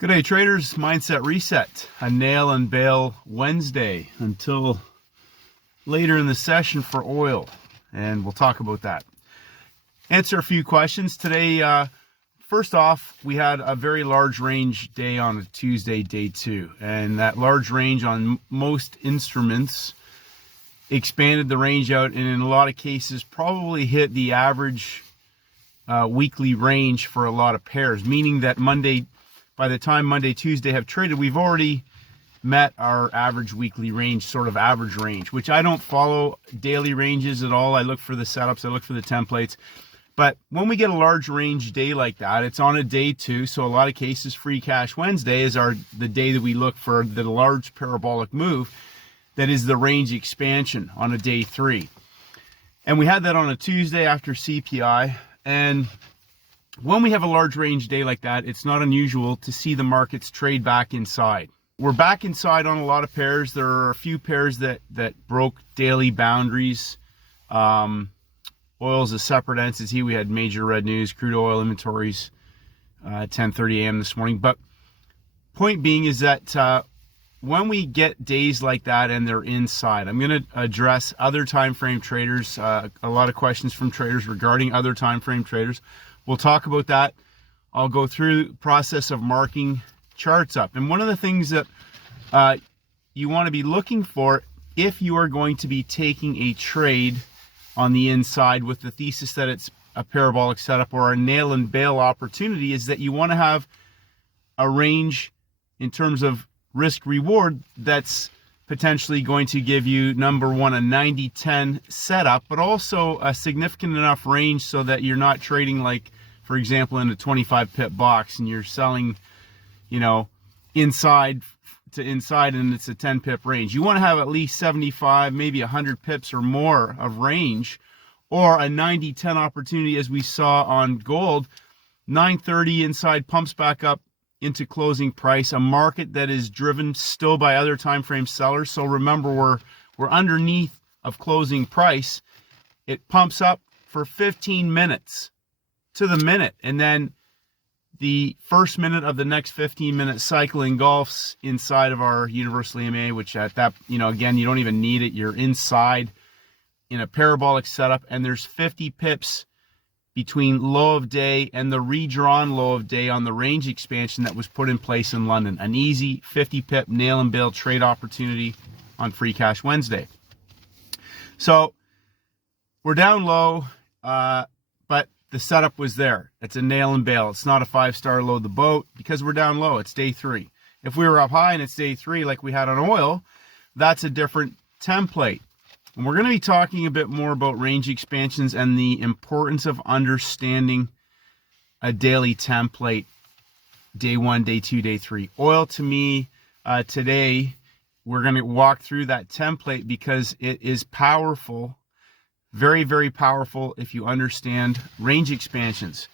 Good day, traders. Mindset reset. A nail and bail Wednesday until later in the session for oil, and we'll talk about that. Answer a few questions today. First off, we had a very large range day on a Tuesday, day 2, and that large range on most instruments expanded the range out, and in a lot of cases probably hit the average weekly range for a lot of pairs, meaning that by the time Monday, Tuesday have traded, we've already met our average weekly range, sort of average range, which I don't follow daily ranges at all. I look for the setups, I look for the templates. But when we get a large range day like that, it's on a day 2. So a lot of cases, Free Cash Wednesday is the day that we look for the large parabolic move that is the range expansion on a day 3. And we had that on a Tuesday after CPI. And when we have a large range day like that, it's not unusual to see the markets trade back inside. We're back inside on a lot of pairs. There are a few pairs that broke daily boundaries. Oil is a separate entity. We had major red news, crude oil inventories at 10:30 a.m. this morning. But point being is that when we get days like that and they're inside, I'm going to address other time frame traders. A lot of questions from traders regarding other time frame traders. We'll talk about that. I'll go through the process of marking charts up. And one of the things that you want to be looking for if you are going to be taking a trade on the inside with the thesis that it's a parabolic setup or a nail and bail opportunity is that you want to have a range in terms of risk reward that's potentially going to give you, number one, a 90-10 setup, but also a significant enough range so that you're not trading, like, for example, in a 25 pip box and you're selling, inside to inside and it's a 10 pip range. You want to have at least 75, maybe 100 pips or more of range, or a 90-10 opportunity as we saw on gold. 930 inside, pumps back up into closing price, a market that is driven still by other time frame sellers. So remember, we're underneath of closing price. It pumps up for 15 minutes to the minute, and then the first minute of the next 15-minute cycle engulfs inside of our universal EMA, which at that, again, you don't even need it. You're inside in a parabolic setup, and there's 50 pips between low of day and the redrawn low of day on the range expansion that was put in place in London. An easy 50 pip nail and bail trade opportunity on Free Cash Wednesday. So we're down low, but the setup was there. It's a nail and bail. It's not a 5-star load the boat because we're down low. It's day 3. If we were up high and it's day 3 like we had on oil, that's a different template. And we're going to be talking a bit more about range expansions and the importance of understanding a daily template, day 1, day 2, day 3. Oil, to me, today, we're going to walk through that template because it is powerful, very, very powerful if you understand range expansions,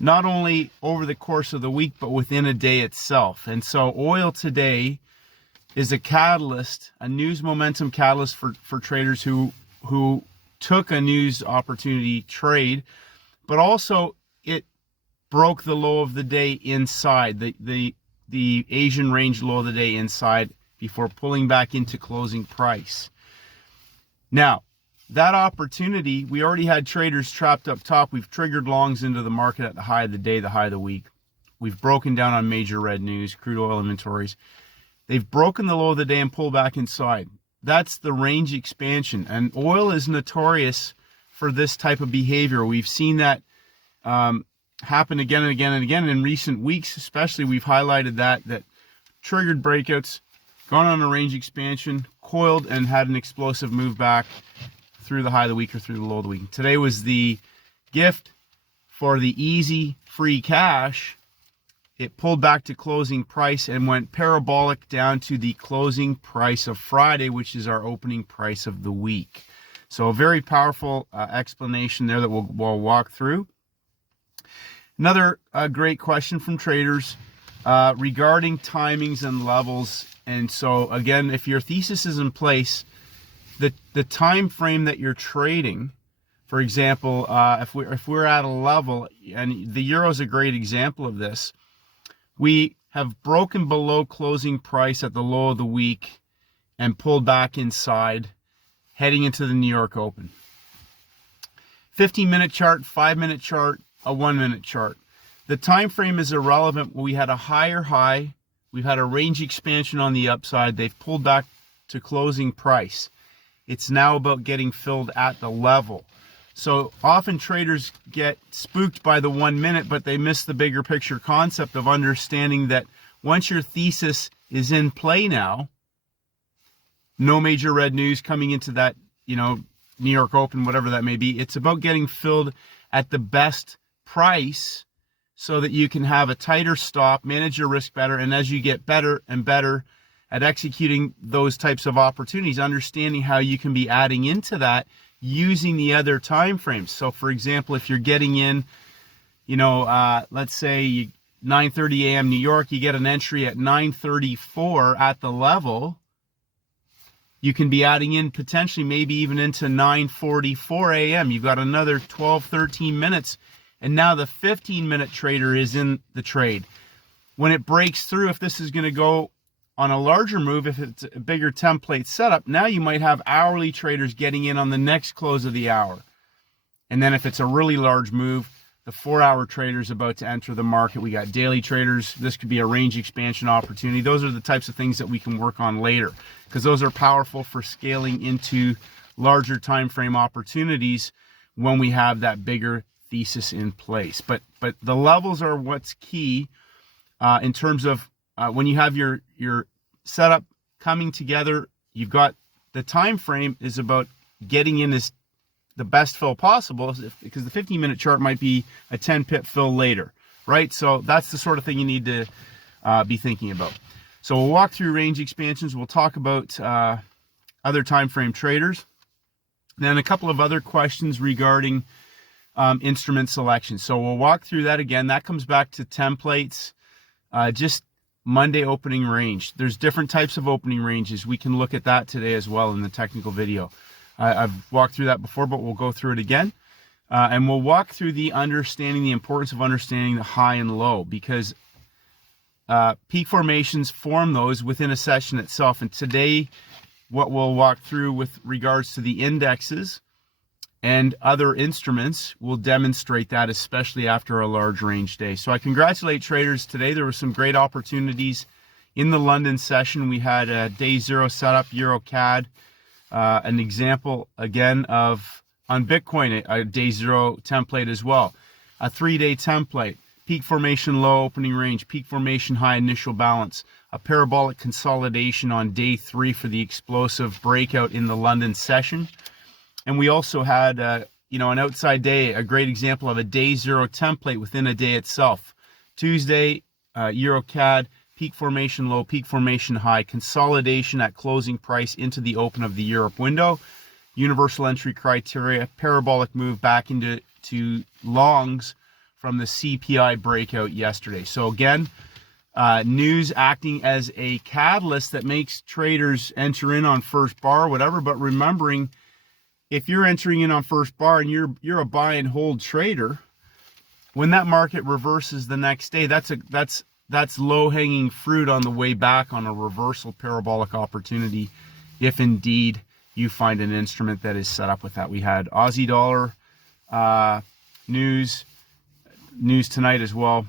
not only over the course of the week, but within a day itself. And so oil today is a catalyst, a news momentum catalyst for traders who took a news opportunity trade, but also it broke the low of the day inside, the Asian range low of the day inside before pulling back into closing price. Now, that opportunity, we already had traders trapped up top. We've triggered longs into the market at the high of the day, the high of the week. We've broken down on major red news, crude oil inventories. They've broken the low of the day and pulled back inside. That's the range expansion. And oil is notorious for this type of behavior. We've seen that happen again and again and again. In recent weeks, especially, we've highlighted that triggered breakouts, gone on a range expansion, coiled, and had an explosive move back through the high of the week or through the low of the week. Today was the gift for the easy free cash. It pulled back to closing price and went parabolic down to the closing price of Friday, which is our opening price of the week. So a very powerful explanation there that we'll walk through. Another great question from traders regarding timings and levels. And so again, if your thesis is in place, the time frame that you're trading, for example, if we're at a level, and the euro is a great example of this, we have broken below closing price at the low of the week and pulled back inside, heading into the New York Open. 15-minute chart, 5-minute chart, a 1-minute chart. The time frame is irrelevant. We had a higher high. We've had a range expansion on the upside. They've pulled back to closing price. It's now about getting filled at the level. So often traders get spooked by the 1 minute, but they miss the bigger picture concept of understanding that once your thesis is in play now, no major red news coming into that, New York Open, whatever that may be, it's about getting filled at the best price so that you can have a tighter stop, manage your risk better, and as you get better and better at executing those types of opportunities, understanding how you can be adding into that using the other time frames. So for example, if you're getting in, let's say 9:30 a.m. New York, you get an entry at 9:34 at the level, you can be adding in potentially maybe even into 9:44 a.m. You've got another 12, 13 minutes, and now the 15-minute trader is in the trade. When it breaks through, if this is going to go on a larger move, if it's a bigger template setup, now you might have hourly traders getting in on the next close of the hour. And then if it's a really large move, the 4-hour trader is about to enter the market. We got daily traders. This could be a range expansion opportunity. Those are the types of things that we can work on later, because those are powerful for scaling into larger time frame opportunities when we have that bigger thesis in place. But the levels are what's key in terms of when you have your setup coming together. You've got the time frame is about getting in the best fill possible, because the 15-minute chart might be a 10-pip fill later, right? So that's the sort of thing you need to be thinking about. So we'll walk through range expansions. We'll talk about other time frame traders. Then a couple of other questions regarding instrument selection. So we'll walk through that again. That comes back to templates, just Monday opening range. There's different types of opening ranges. We can look at that today as well in the technical video. I've walked through that before, but we'll go through it again. And we'll walk through the importance of understanding the high and low, because peak formations form those within a session itself. And today, what we'll walk through with regards to the indexes and other instruments will demonstrate that, especially after a large range day. So I congratulate traders today. There were some great opportunities in the London session. We had a day zero setup, Euro CAD, an example again of on Bitcoin, a day zero template as well, a 3-day template, peak formation low opening range, peak formation high initial balance, a parabolic consolidation on day 3 for the explosive breakout in the London session. And we also had, an outside day, a great example of a day zero template within a day itself. Tuesday, Euro CAD, peak formation low, peak formation high, consolidation at closing price into the open of the Europe window, universal entry criteria, parabolic move back into longs from the CPI breakout yesterday. So again, news acting as a catalyst that makes traders enter in on first bar, whatever, but remembering, if you're entering in on first bar and you're a buy and hold trader, when that market reverses the next day, that's low-hanging fruit on the way back on a reversal parabolic opportunity, if indeed you find an instrument that is set up with that. We had Aussie dollar news tonight as well.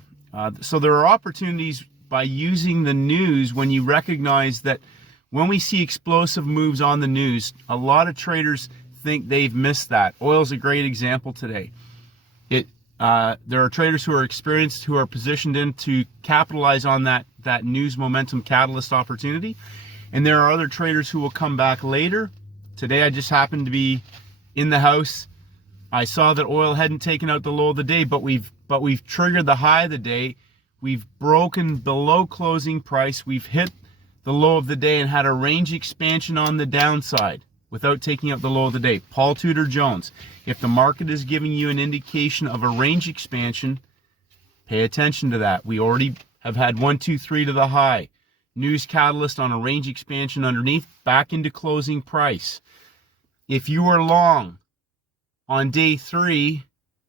So there are opportunities by using the news when you recognize that when we see explosive moves on the news, a lot of traders think they've missed that. Oil's a great example today. There are traders who are experienced, who are positioned in to capitalize on that news momentum catalyst opportunity, and there are other traders who will come back later. Today I just happened to be in the house. I saw that oil hadn't taken out the low of the day, but we've triggered the high of the day. We've broken below closing price. We've hit the low of the day and had a range expansion on the downside without taking out the low of the day. Paul Tudor Jones. If the market is giving you an indication of a range expansion, pay attention to that. We already have had 1, 2, 3 to the high. News catalyst on a range expansion underneath, back into closing price. If you are long on day 3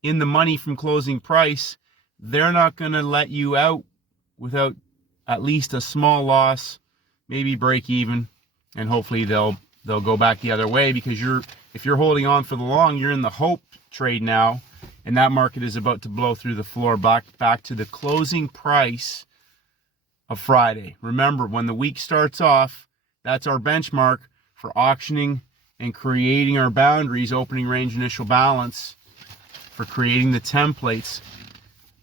in the money from closing price, they're not going to let you out without at least a small loss, maybe break even, and hopefully they'll go back the other way, because if you're holding on for the long, you're in the hope trade now, and that market is about to blow through the floor back to the closing price of Friday. Remember, when the week starts off, that's our benchmark for auctioning and creating our boundaries, opening range, initial balance, for creating the templates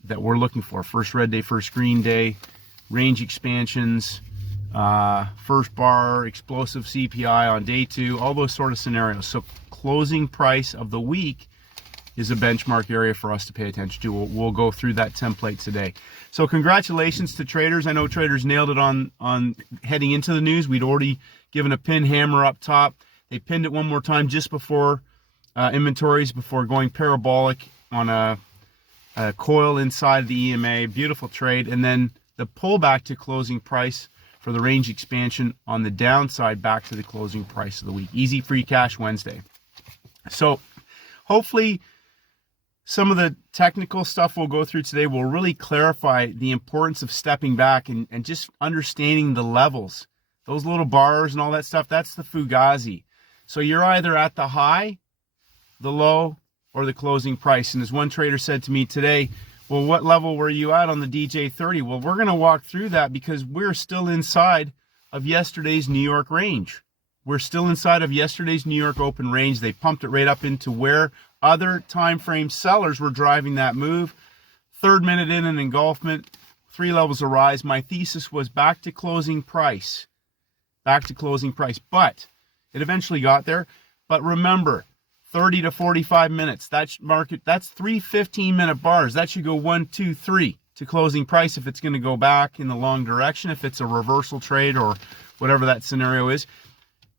that we're looking for. First red day, first green day, range expansions, first bar, explosive CPI on day 2, all those sort of scenarios. So closing price of the week is a benchmark area for us to pay attention to. We'll go through that template today. So congratulations to traders. I know traders nailed it on heading into the news. We'd already given a pin hammer up top. They pinned it one more time just before inventories, before going parabolic on a coil inside the EMA. Beautiful trade. And then the pullback to closing price for the range expansion on the downside back to the closing price of the week. Easy free cash Wednesday. So hopefully some of the technical stuff we'll go through today will really clarify the importance of stepping back and just understanding the levels. Those little bars and all that stuff, that's the Fugazi. So you're either at the high, the low, or the closing price. And as one trader said to me today, well, what level were you at on the DJ30? Well, we're going to walk through that because we're still inside of yesterday's New York range. We're still inside of yesterday's New York open range. They pumped it right up into where other time frame sellers were driving that move. 3rd minute in an engulfment, 3 levels of rise. My thesis was back to closing price. Back to closing price. But it eventually got there. But remember, 30 to 45 minutes. That's 3 15-minute bars. That should go 1, 2, 3 to closing price if it's going to go back in the long direction, if it's a reversal trade or whatever that scenario is.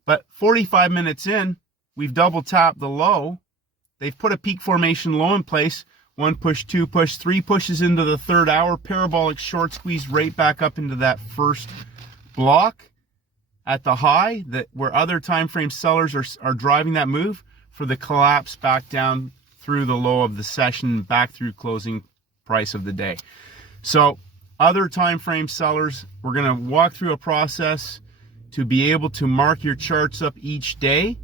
But 45 minutes in, we've double tapped the low. They've put a peak formation low in place. 1 push, 2 push, 3 pushes into the 3rd hour. Parabolic short squeeze right back up into that first block at the high, where other time frame sellers are driving that move, for the collapse back down through the low of the session, back through closing price of the day. So other time frame sellers, we're going to walk through a process to be able to mark your charts up each day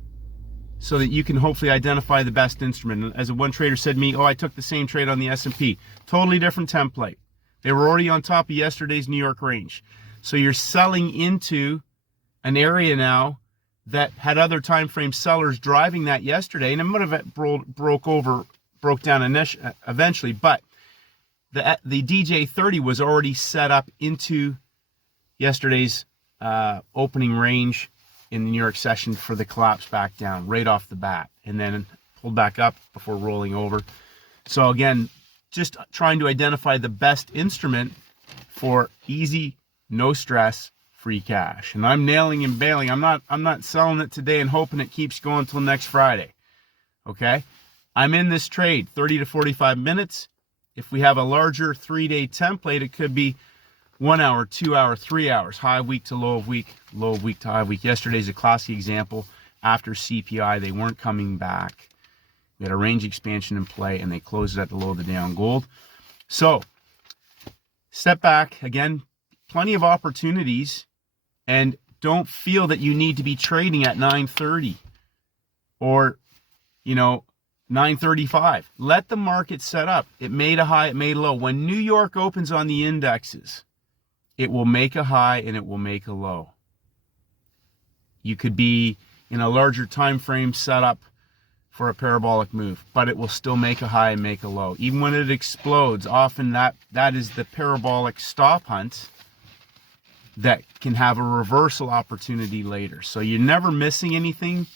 so that you can hopefully identify the best instrument. As one trader said to me, oh, I took the same trade on the S&P. Totally different template. They were already on top of yesterday's New York range. So you're selling into an area now that had other time frame sellers driving that yesterday, and it would have broke down eventually, but the DJ30 was already set up into yesterday's opening range in the New York session for the collapse back down right off the bat, and then pulled back up before rolling over. So again, just trying to identify the best instrument for easy, no stress, free cash. And I'm nailing and bailing. I'm not selling it today and hoping it keeps going until next Friday. Okay? I'm in this trade 30 to 45 minutes. If we have a larger 3-day template, it could be 1 hour, 2 hour, 3 hours, high week to low of week, low of week to high week. Yesterday's a classic example. After CPI, they weren't coming back. We had a range expansion in play, and they closed it at the low of the day on gold. So, step back. Again, plenty of opportunities. And don't feel that you need to be trading at 9:30 or, 9:35. Let the market set up. It made a high, it made a low. When New York opens on the indexes, it will make a high and it will make a low. You could be in a larger time frame setup for a parabolic move, but it will still make a high and make a low. Even when it explodes, often that is the parabolic stop hunt that can have a reversal opportunity later. So you're never missing anything.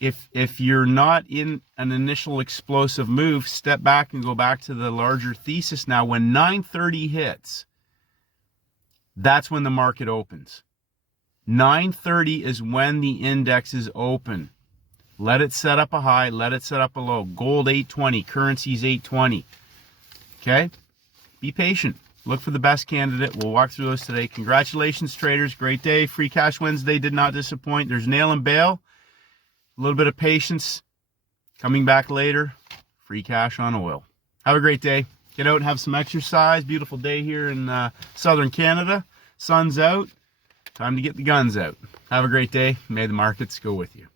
If you're not in an initial explosive move, step back and go back to the larger thesis. Now, when 9:30 hits, that's when the market opens. 9:30 is when the index is open. Let it set up a high, let it set up a low. Gold 820, currencies 820. Okay? Be patient. Look for the best candidate. We'll walk through those today. Congratulations, traders. Great day. Free Cash Wednesday did not disappoint. There's nail and bail. A little bit of patience. Coming back later. Free cash on oil. Have a great day. Get out and have some exercise. Beautiful day here in southern Canada. Sun's out. Time to get the guns out. Have a great day. May the markets go with you.